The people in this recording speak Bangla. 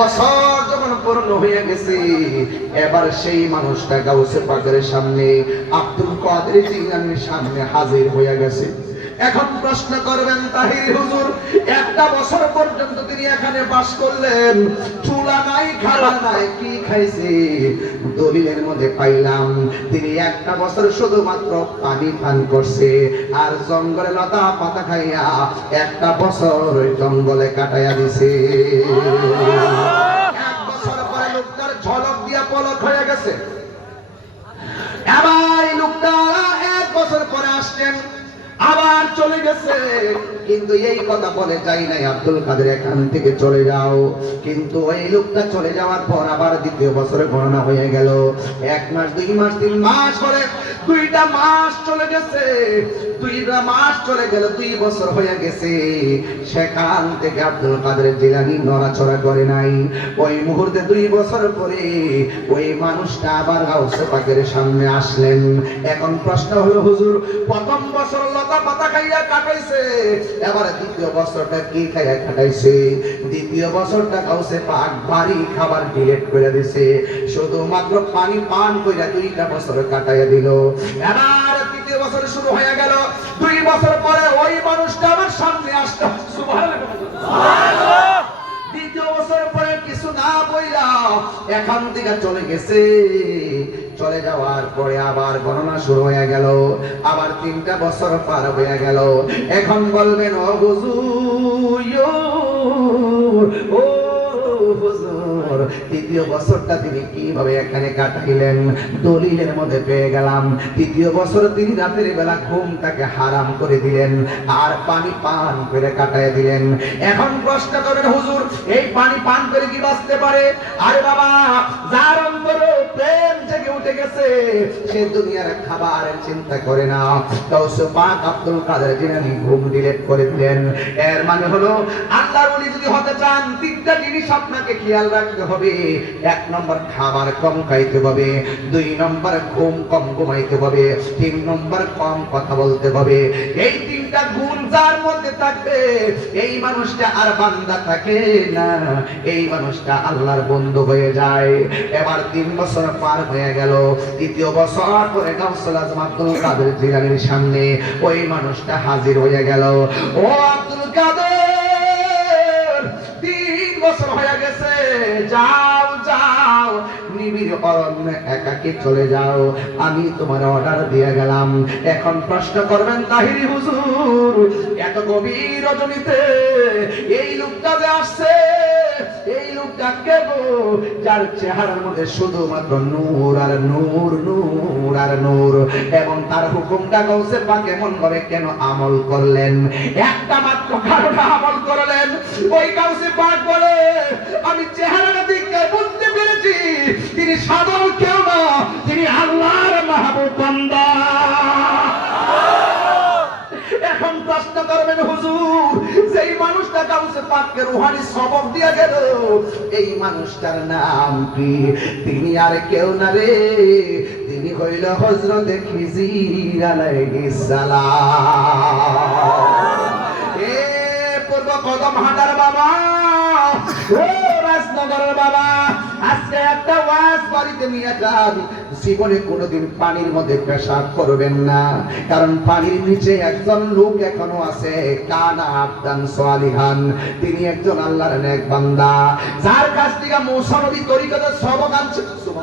বছর যখন পূর্ণ হয়ে গেছে, এবার সেই মানুষটা গাউসে পাকের সামনে, আব্দুল কাদের জিলানীর সামনে হাজির হয়ে গেছে। এখন প্রশ্ন করবেন, তাহির হুজুর একটা বছর পর্যন্ত তিনি এখানে বাস করলেন, চুলা নাই, খাওয়া নাই, কি খাইছে? দলিলের মধ্যে পাইলাম তিনি একটা বছর শুধুমাত্র পানি পান করছে, আর জঙ্গলে লতা পাতা খাইয়া একটা বছর ওই জঙ্গলে কাটাইয়া দিছে। এক বছর পরে লোকটার ঝলক দিয়া পলক হয়ে গেছে। আবার লোকটা এক বছর পরে আসছেন, আবার চলে গেছে, কিন্তু এই কথা বলে যাই নাই আব্দুল কাদের এখান থেকে চলে যাও। কিন্তু ওই লোকটা চলে যাওয়ার পর আবার দ্বিতীয় বছরে গণনা হয়ে গেল। 1 মাস 2 মাস 3 মাস করে 2টা মাস চলে গেছে, 2টা মাস চলে গেল, 2 বছর হয়ে গেছে। সেখান থেকে আব্দুল কাদের জিলানী নড়াচড়া করে নাই। ওই মুহূর্তে 2 বছর পরে ওই মানুষটা আবার গাউসে পাকের সামনে আসলেন। এখন প্রশ্ন হলো, হুজুর প্রথম বছর লতা পাতা খাইয়া কাটাইছে, এবার দ্বিতীয় বছরটা কি খাইয়া কাটাইছে? দ্বিতীয় বছরটা গাউসে পাক ভারী খাবার ডিলেট করে দিছে, শুধুমাত্র পানি পান কইরা 2টা বছর কাটাইয়া দিল। এবার তৃতীয় বছর শুরু হয়ে গেল, 2 বছর পরে ওই মানুষটা আমার সামনে আসলো। সুবহানাল্লাহ। দ্বিতীয় বছর পরে কিছু না বইলা এখান থেকে চলে গেছে। চলে যাওয়ার পরে আবার গণনা শুরু হয়ে গেল, আবার 3টা বছর পার হয়ে গেল। এখন বলবেন, ও হুজুর, ও হুজুর, তৃতীয় বছরটা তিনি কিভাবে এখানে কাটাইলেন? দলিলের মধ্যে পেয়ে গেলাম, তৃতীয় বছর তিনি রাতের বেলা ঘুমটাকে হারাম করে দিলেন, আর পানি পান করে কাটায় দিলেন। এখন প্রশ্ন করেন, হুজুর এই পানি পান করে কি বাঁচতে পারে? আরে বাবা, যার অন্তরে প্রেম জেগে উঠে গেছে, সে দুনিয়ার খাবারের চিন্তা করে না। গাউসে পাক আব্দুল কাদের জিলানী ঘুম ডিলেট করে দিলেন। এর মানে হলো, আল্লাহর ওলি যদি হতে চান 3টা জিনিস আপনাকে খেয়াল রাখতে হবে। 1 নম্বর খাবার কম খাইতে হবে, 2 নম্বর ঘুম কম ঘুমাইতে হবে, 3 নম্বর কম কথা বলতে হবে। এই 3টা গুণ যার মধ্যে থাকবে, এই মানুষটা আর বান্দা থাকে না, এই মানুষটা আল্লাহর বন্ধু হয়ে যায়। এবার 3 বছর পার হয়ে গেল, তৃতীয় বছর পরে গাউসুল আজম আব্দুল কাদের জিলানীর সামনে ওই মানুষটা হাজির হয়ে গেল। ও আব্দুল কাদের, 3 বছর হয়ে গেছে, যাও যাও, নিবিড় অরণ্যে একাকী চলে যাও, আমি তোমার অর্ডার দিয়ে গেলাম। এখন প্রশ্ন করবেন, তাহিরি হুজুর এত গভীর রজনীতে এই লোকটা যে আসছে, এই লোকটা কেবল যার চেহারার মধ্যে শুধুমাত্র নূর আর নূর, নূর আর নূর, এবং তার হুকুমটা গাউসে পাক এমন ভাবে কেন আমল করলেন? একটা মাত্র কারণে আমল করলেন। ওই গাউসে পাক বলে, আমি চেহারাটা দেখে বুঝতে পেরেছি তিনি সাধারণ কেউ না, তিনি আল্লাহর মাহবুব বান্দা। এখন প্রশ্ন করবেন, হুজুর যেই মানুষটা গাউসে পাককে রূহানি সবক দিয়া গেল, এই মানুষটার নাম কি? তিনি আর কেউ না রে, তিনি হইল হযরত খিজির আলাইহিস সালাম। এ পূর্ব কদম হাটার বাবা, ও রাজনগরের বাবা, আজকে একটা ওয়াজ বাড়িতে নিয়ে যান, জীবনে কোনোদিন পানির মধ্যে পেশাব করবেন না, কারণ পানির নিচে একজন লোক এখনো আছে, কানা আবদান সালিহান, তিনি একজন আল্লাহর নেক বান্দা, যার কাছ থেকে মুসা নবী তরিকতের সবক আনছে।